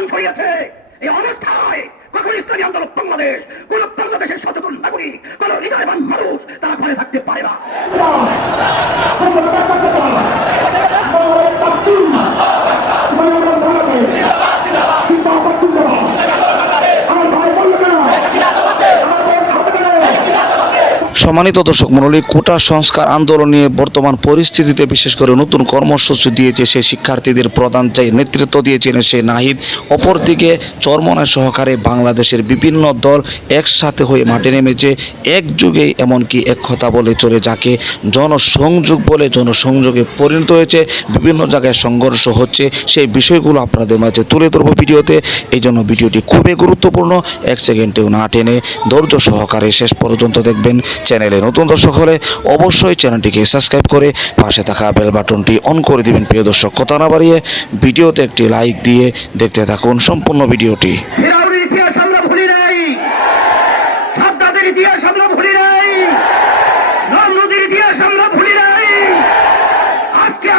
চান করিয়াছে। এই অবস্থায় কখন ইসলামী আন্দোলন বাংলাদেশ, কোন বাংলাদেশের সচেতন নাগরিক, কোন হৃদয়বান মানুষ তারা ঘরে থাকতে পারে না। সম্মানিত দর্শক মন্ডলী কোটা সংস্কার আন্দোলন নিয়ে বর্তমান পরিস্থিতিতে বিশেষ করে নতুন কর্মসূচি দিয়েছে সে শিক্ষার্থীদের প্রধান নেতৃত্ব দিয়েছেন সে নাহিদ। অপরদিকে চরমনায় সহকারে বাংলাদেশের বিভিন্ন দল একসাথে হয়ে মাঠে নেমেছে, একযুগে এমনকি এক কথা বলে চলে যাকে জনসংযোগ বলে জনসংযোগে পরিণত হয়েছে, বিভিন্ন জায়গায় সংঘর্ষ হচ্ছে, সেই বিষয়গুলো আপনাদের মাঝে তুলে ধরবো ভিডিওতে। এই জন্য ভিডিওটি খুবই গুরুত্বপূর্ণ, এক সেকেন্ডেও না টেনে ধৈর্য সহকারে শেষ পর্যন্ত দেখবেন চ্যানেলে নতুন দর্শক হলে অবশ্যই চ্যানেলটিকে সাবস্ক্রাইব করে পাশে থাকা বেল বাটনটি অন করে দিবেন। প্রিয় দর্শক, কথা না বাড়িয়ে ভিডিওতে একটি লাইক দিয়ে দেখতে থাকুন সম্পূর্ণ ভিডিওটি।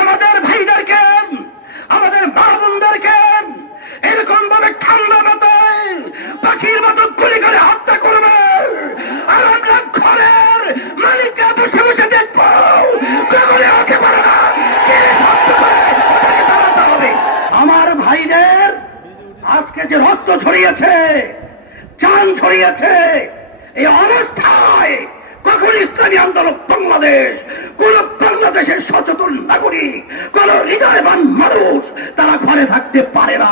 আমাদের ভাইদেরকে, আমাদের মা বোনদেরকে এরকম ভাবে ঠান্ডা মাথায় পাখির মতো গুলি করে হত্যা করবে আর আমরা ঘরের মালিকরা বসে বসে দেখব কখনো হতে পারে না কে শব্দ করে ওদেরকে দাঁড়াতে হবে আমার ভাইদের আজকে যে রক্ত ছড়িয়েছে চান ছড়িয়েছে এই অবস্থায় কখন ইসলামী আন্দোলন বাংলাদেশ, কোন বাংলাদেশের সচেতন নাগরিক, কোন হৃদয়বান মানুষ তারা ঘরে থাকতে পারে না।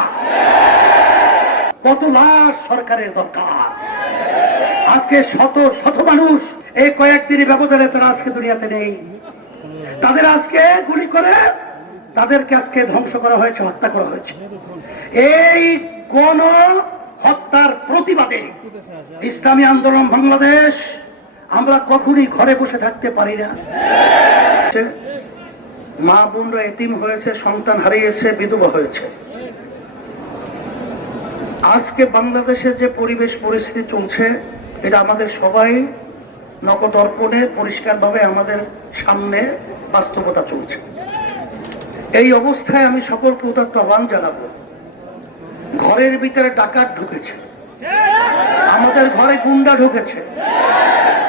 কত লাশ সরকারের দরকার। আজকে শত শত মানুষ এই কয়েকদিনের ব্যবধানে তারা আজকে দুনিয়াতে নেই। তাদের আজকে গুলি করে তাদেরকে আজকে ধ্বংস করা হয়েছে, হত্যা করা হয়েছে। এই কোন হত্যার প্রতিবাদে ইসলামী আন্দোলন বাংলাদেশ, আমরা কখনই ঘরে বসে থাকতে পারি না। মা বোনরা এতিম হয়েছে, সন্তান হারিয়েছে, বিধবা হয়েছে। আজকে বাংলাদেশের যে পরিবেশ পরিস্থিতি চলছে, এটা আমাদের সবাই নকদর্পণে পরিষ্কারভাবে আমাদের সামনে বাস্তবতা চলছে। এই অবস্থায় আমি সকল প্রদত্ত আহ্বান জানাব। ঘরের ভিতরে ডাকাত ঢুকেছে। আমাদের ঘরে গুন্ডা ঢুকেছে।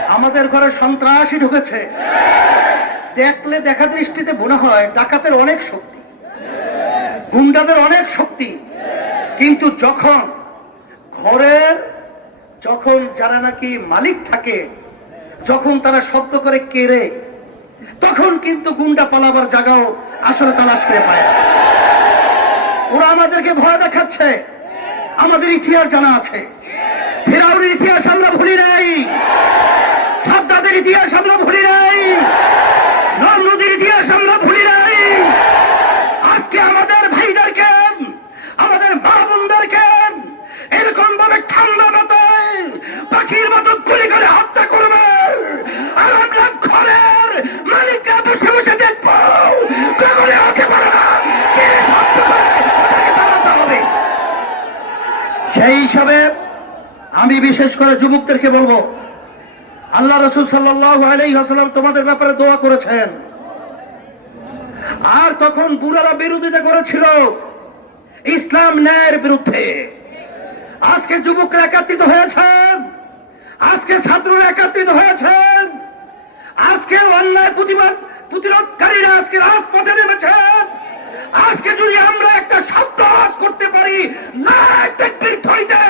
আমাদের ঘরে সন্ত্রাসী ঢুকেছে। দেখলে দেখা দৃষ্টিতে মনে হয় ডাকাতের অনেক শক্তি, গুন্ডাদের অনেক শক্তি। কিন্তু যখন ঘরের, যখন যারা নাকি মালিক থাকে, যখন তারা শব্দ করে কেড়ে তখন কিন্তু গুন্ডা পালাবার জায়গাও আসলে তালাশ করে পায় ওরা আমাদেরকে ভয় দেখাচ্ছে। আমাদের ইতিহাস জানা আছে। ফেরাউনের ইতিহাস আমরা ভুলি নাই। সাদ্দাদের ইতিহাস আমরা ভুলি নাই নমরুদের ইতিহাস আমরা ভুলি নাই আজকে আমাদের ভাইদেরকে আমাদের মা বোনদেরকে এরকম ভাবে ঠান্ডা মাথায় পাখির মতো গুলি করে হত্যা করবে আর আমরা ঘরের মালিকরা বসে বসে দেখব কখনো হতে পারে না কে শব্দ করে ওদেরকে দাঁড়াতে হবে সেই হিসাবে আমি বিশেষ করে যুবকদেরকে বলব, আল্লাহ রসুল সাল্লাহ তোমাদের ব্যাপারে দোয়া করেছেন। আর তখন বুড়ারা বিরোধিতা করেছিল ইসলাম ন্যায়ের বিরুদ্ধে। আজকে যুবকরা একাত্রিত হয়েছেন, আজকে ছাত্ররা একাত্রিত হয়েছেন, আজকে অন্যায় প্রতিবাদ প্রতিরোধকারীরা আজকে রাজপথে নেমেছেন। আজকে যদি আমরা একটা শব্দ আওয়াজ করতে পারি না দেখবির ধরিতে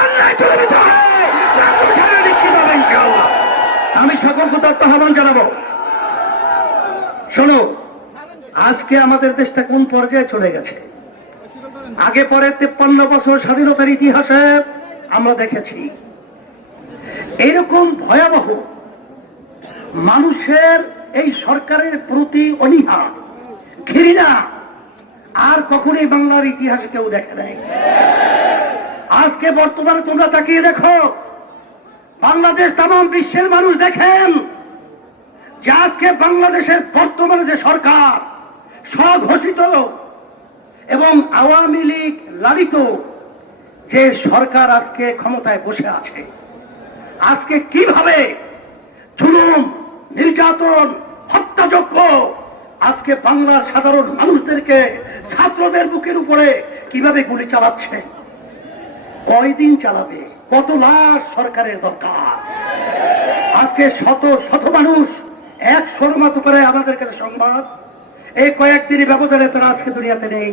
অন্যায় চলে যেতে হবে রাসূল ছেড়ে দিচ্ছি তবে ইনশাআল্লাহ। সকল আহ্বান জানাব। শোনো, আজকে আমাদের দেশটা কোন পর্যায়ে চলে গেছে? আগে পরে তেপ্পান্ন বছর স্বাধীনতার ইতিহাসে আমরা দেখেছি। এরকম ভয়াবহ মানুষের এই সরকারের প্রতি অনীহা, ঘৃণা আর কখনোই বাংলার ইতিহাসে কেউ দেখে নাই। আজকে বর্তমানে তোমরা তাকিয়ে দেখো বাংলাদেশ তাম বিশ্বের মানুষ দেখেন যে আজকে বাংলাদেশের বর্তমানে যে সরকার, স্বঘোষিত এবং আওয়ামী লীগ লালিত, যে সরকার আজকে ক্ষমতায় বসে আছে, আজকে কীভাবে জুলুম, নির্যাতন, হত্যাযজ্ঞ আজকে বাংলার সাধারণ মানুষদেরকে ছাত্রদের বুকের উপরে কীভাবে গুলি চালাচ্ছে, কয়দিন চালাবে? কত লাশ সরকারের দরকার? আজকে শত শত মানুষ একশোর মতো করে আমাদের কাছে সংবাদ। এই কয়েকদিনই ব্যবধানে তারা আজকে দুনিয়াতে নেই।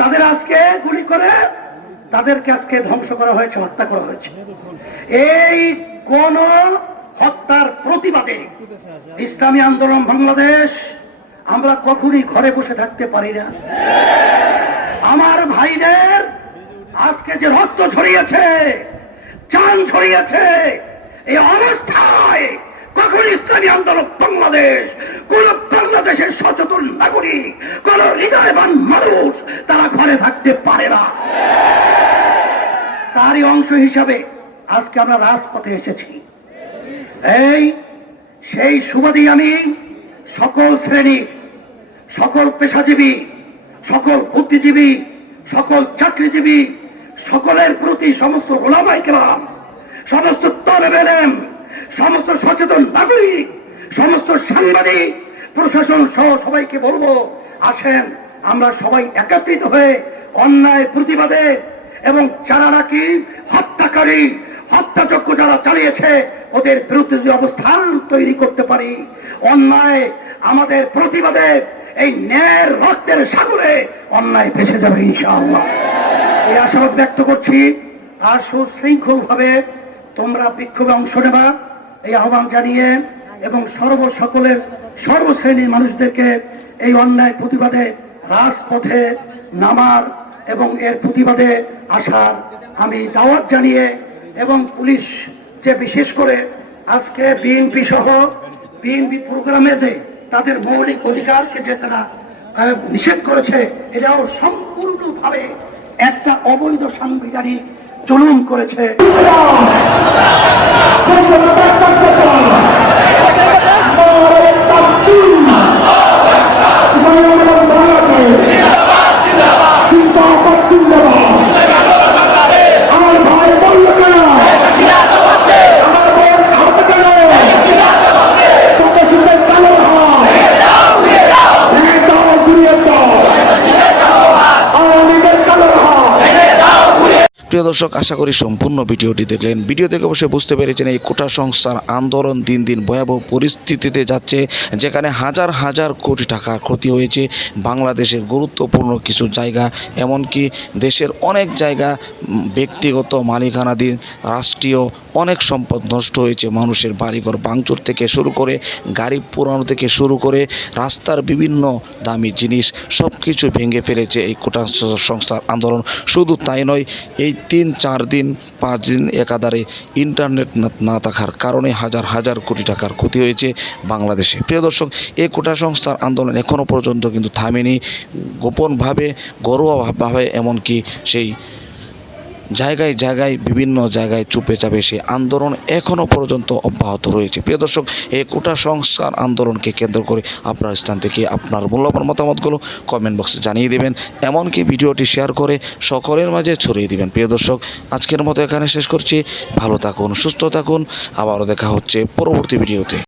তাদের আজকে গুলি করে তাদেরকে আজকে ধ্বংস করা হয়েছে, হত্যা করা হয়েছে। এই কোন হত্যার প্রতিবাদে ইসলামী আন্দোলন বাংলাদেশ আমরা কখনই ঘরে বসে থাকতে পারি না। আমার ভাইদের আজকে যে রক্ত ছড়িয়েছে চান ছড়িয়েছে, এই অবস্থায় কখন ইসলামী আন্দোলন বাংলাদেশ, কোন বাংলাদেশের সচেতন নাগরিক, কোন হৃদয়বান মানুষ তারা ঘরে থাকতে পারে না। তারই অংশ হিসাবে আজকে আমরা রাজপথে এসেছি। এই, সেই সুবাদী আমি সকল শ্রেণি, সকল পেশাজীবী, সকল বুদ্ধিজীবী, সকল চাকরিজীবী সকলের প্রতি সমস্ত ওলামাই কেরাম, সমস্ত তরবেলেম সমস্ত সচেতন নাগরিক, সমস্ত সাংবাদিক, প্রশাসন সহ সবাইকে বলব, আসেন, আমরা সবাই একত্রিত হয়ে অন্যায় প্রতিবাদে এবং যারা নাকি হত্যাকারী, হত্যাযজ্ঞ যারা চালিয়েছে, ওদের বিরুদ্ধে যে অবস্থান তৈরি করতে পারি, অন্যায় আমাদের প্রতিবাদে এই ন্যায়ের রক্তের সাগরে অন্যায় ভেসে যাবে ইনশাআল্লাহ। এই আশাবাদ ব্যক্ত করছি, আর সুশৃঙ্খল ভাবে তোমরা বিক্ষোভে অংশ নেবা। এই আহ্বান জানিয়ে এবং সর্ব সকলের সর্বশ্রেণীর মানুষদেরকে এই অন্যায় প্রতিবাদে রাজপথে নামার এবং এর প্রতিবাদে আসার আমি দাওয়াত জানিয়ে এবং পুলিশ যে বিশেষ করে আজকে বিএনপি সহ বিএনপি প্রোগ্রামে তাদের মৌলিক অধিকারকে যে তারা নিষেধ করেছে, এটাও সম্পূর্ণভাবে একটা অবৈধ সাংবিধানিক জুলুম করেছে। আমার ভাই বলল কেন আমার বোন খাবে কেন কত সুন্দর কালো হয় ভেঙে দাও ঘুরিয়ে দাও আওয়ামী লীগের কালো হয় প্রিয় দর্শক, আশা করি সম্পূর্ণ ভিডিওটি দেখলেন। ভিডিও থেকে অবশ্যই বুঝতে পেরেছেন এই কোটা সংস্থার আন্দোলন দিন দিন ভয়াবহ পরিস্থিতিতে যাচ্ছে, যেখানে হাজার হাজার কোটি টাকা ক্ষতি হয়েছে বাংলাদেশের গুরুত্বপূর্ণ কিছু জায়গা, এমনকি দেশের অনেক জায়গা ব্যক্তিগত মালিকানাধীন রাষ্ট্রীয় অনেক সম্পদ নষ্ট হয়েছে। মানুষের বাড়িঘর ভাঙচুর থেকে শুরু করে, গাড়ি পোড়ানো থেকে শুরু করে, রাস্তার বিভিন্ন দামি জিনিস সব কিছু ভেঙে ফেলেছে এই কোটা সংস্থার আন্দোলন। শুধু তাই নয়, এই তিন, চার দিন, পাঁচ দিন একাধারে ইন্টারনেট না- থাকার কারণে হাজার হাজার কোটি টাকার ক্ষতি হয়েছে বাংলাদেশে। প্রিয় দর্শক, এই কোটা সংস্থার আন্দোলন এখনও পর্যন্ত কিন্তু থামেনি। গোপনভাবে, ঘরোয়াভাবে, এমনকি সেই জায়গায় জায়গায়, বিভিন্ন জায়গায় চুপে চাপে সেই আন্দোলন এখনও পর্যন্ত অব্যাহত রয়েছে। প্রিয় দর্শক, এই কোটা সংস্কার আন্দোলনকে কেন্দ্র করে আপনার স্থান থেকে আপনার মূল্যবান মতামতগুলো কমেন্ট বক্সে জানিয়ে দেবেন। এমনকি ভিডিওটি শেয়ার করে সকলের মাঝে ছড়িয়ে দিবেন। প্রিয় দর্শক, আজকের মতো এখানে শেষ করছি। ভালো থাকুন, সুস্থ থাকুন। আবারও দেখা হচ্ছে পরবর্তী ভিডিওতে।